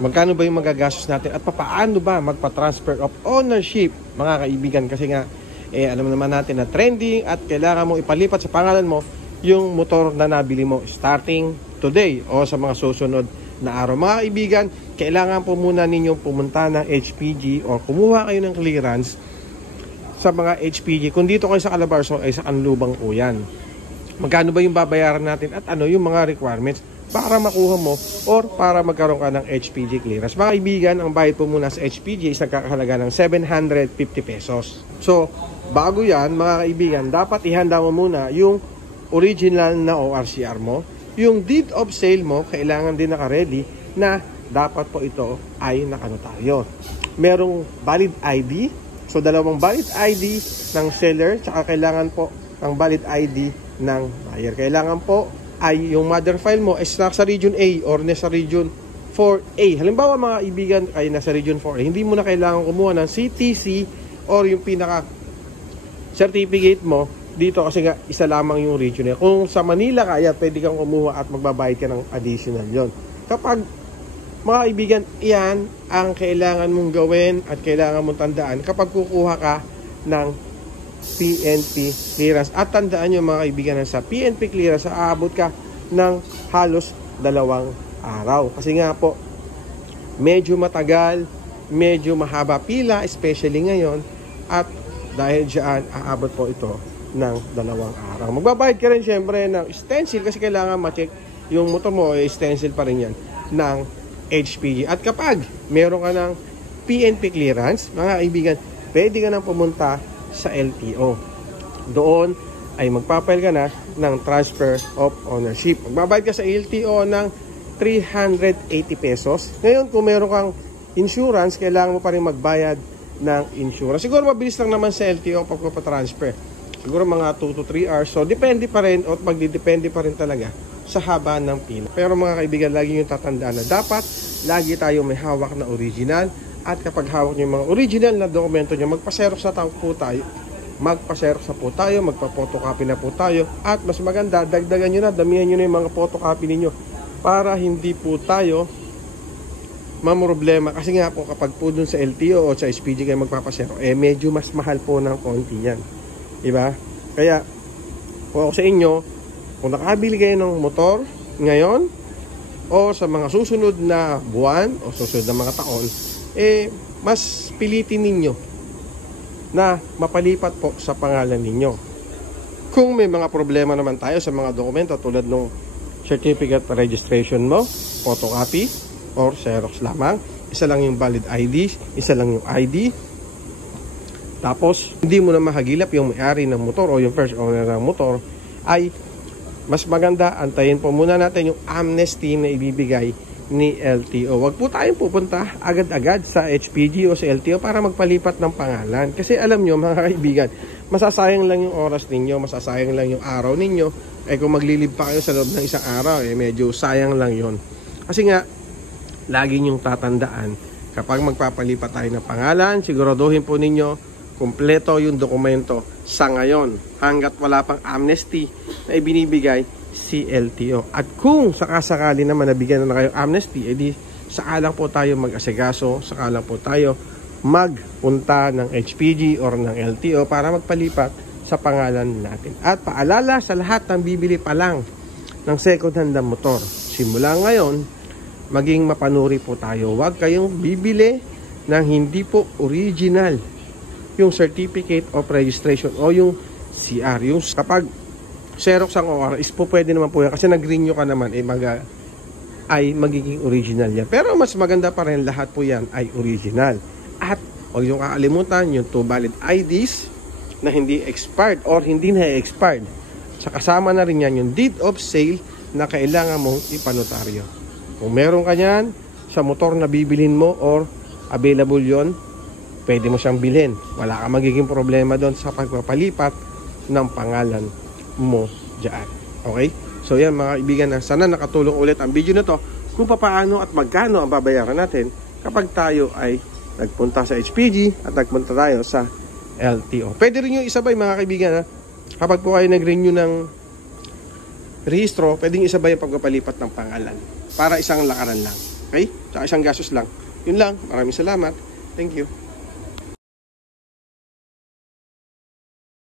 magkano ba yung magagastos natin at paano ba magpa-transfer of ownership, mga kaibigan. Kasi nga, alam naman natin na trending at kailangan mo ipalipat sa pangalan mo yung motor na nabili mo starting today o sa mga susunod na araw. Mga kaibigan, kailangan po muna ninyong pumunta ng HPG o kumuha kayo ng clearance sa mga HPG. Kung dito kayo sa Calabarzon ay sa Canlubang po yan. Magkano ba yung babayaran natin at ano yung mga requirements para makuha mo or para magkaroon ka ng HPG clearance. Mga kaibigan, ang bayad po muna sa HPG is nagkakahalaga ng 750 pesos. So, bago yan, mga kaibigan, dapat ihanda mo muna yung original na ORCR mo. Yung deed of sale mo, kailangan din naka-ready na dapat po ito ay nakanotaryo. Merong valid ID. So, dalawang valid ID ng seller, tsaka kailangan po ng valid ID ng buyer. Kailangan po ay yung mother file mo ay nasa region A or nasa region 4A. Halimbawa mga kaibigan ay nasa region 4A, hindi mo na kailangan kumuha ng CTC or yung pinaka certificate mo dito kasi nga isa lamang yung region. Kung sa Manila kaya pwede kang kumuha at magbabayad ka ng additional yon. Kapag mga kaibigan, iyan ang kailangan mong gawin at kailangan mong tandaan kapag kukuha ka ng PNP clearance. At tandaan nyo mga kaibigan, sa PNP clearance aabot ka ng halos 2 araw. Kasi nga po, medyo matagal, medyo mahaba pila, especially ngayon. At dahil dyan, aabot po ito ng 2 araw. Magbabayad ka rin syempre ng stencil kasi kailangan ma-check yung motor mo, stencil pa rin yan ng HPG. At kapag meron ka ng PNP clearance, mga kaibigan, pwede ka nang pumunta sa LTO. Doon ay magpapile ka na ng transfer of ownership. Magbabayad ka sa LTO ng 380 pesos. Ngayon, kung meron kang insurance, kailangan mo pa rin magbayad ng insurance. Siguro mabilis lang naman sa LTO pagpapatransfer. Siguro mga 2 to 3 hours. So, depende pa rin o magdidepende pa rin talaga sa haba ng pila. Pero mga kaibigan, lagi nyo tatandaan na dapat lagi tayo may hawak na original. At kapag hawak nyo yung mga original na dokumento nyo, magpa-xerox na po tayo. Magpa-xerox na po tayo, magpa-photocopy na po tayo. At mas maganda, dagdagan nyo na, damihan nyo na yung mga photocopy ninyo para hindi po tayo mamroblema. Kasi nga po, kapag po dun sa LTO o sa SPG kayo magpa-xerox, medyo mas mahal po ng konti yan. Diba? Kaya, kung ako sa inyo, kung nakabili kayo ng motor ngayon o sa mga susunod na buwan o susunod na mga taon, mas pilitin ninyo na mapalipat po sa pangalan ninyo. Kung may mga problema naman tayo sa mga dokumento tulad ng certificate registration mo, photocopy or xerox lamang, isa lang yung valid ID, isa lang yung ID, tapos hindi mo na mahagilap yung may-ari ng motor o yung first owner ng motor, ay mas maganda antayin po muna natin yung amnesty na ibibigay ni LTO. Wag po tayong pupunta agad-agad sa HPG o sa LTO para magpalipat ng pangalan. Kasi alam nyo mga kaibigan, masasayang lang yung oras ninyo, masasayang lang yung araw ninyo. Kung maglilib pa kayo sa loob ng isang araw, medyo sayang lang yon. Kasi nga, lagi nyong tatandaan, kapag magpapalipat tayo ng pangalan, siguraduhin po ninyo, kumpleto yung dokumento sa ngayon hanggat wala pang amnesty na ibinibigay si LTO. At kung sakasakali naman nabigyan na kayo amnesty, edi saka lang po tayo mag-asikaso, saka lang po tayo magpunta ng HPG or ng LTO para magpalipat sa pangalan natin. At paalala sa lahat ng bibili pa lang ng second hand na motor, simula ngayon maging mapanuri po tayo. Huwag kayong bibili ng hindi po original yung certificate of registration o yung CR. Yung kapag xerox ang OR is po pwede naman po yan kasi nag-renew ka naman ay magiging original yan. Pero mas maganda pa rin lahat po yan ay original. At huwag yung kakalimutan yung 2 valid IDs na hindi expired or hindi na expired. Sa kasama na rin yan yung deed of sale na kailangan mong ipanotaryo. Kung meron ka yan sa motor na bibilhin mo or available yon, pwede mo siyang bilhin. Wala ka magiging problema doon sa pagpapalipat ng pangalan mo dyan. Okay? So yan mga kaibigan, sana nakatulong ulit ang video na to kung paano at magkano ang babayaran natin kapag tayo ay nagpunta sa HPG at nagpunta tayo sa LTO. Pwede rin yung isabay mga kaibigan ha? Kapag po kayo nag-renew ng rehistro, pwedeng isabay ang pagpapalipat ng pangalan para isang lakaran lang. Okay? Tsaka isang gastos lang. Yun lang. Maraming salamat. Thank you.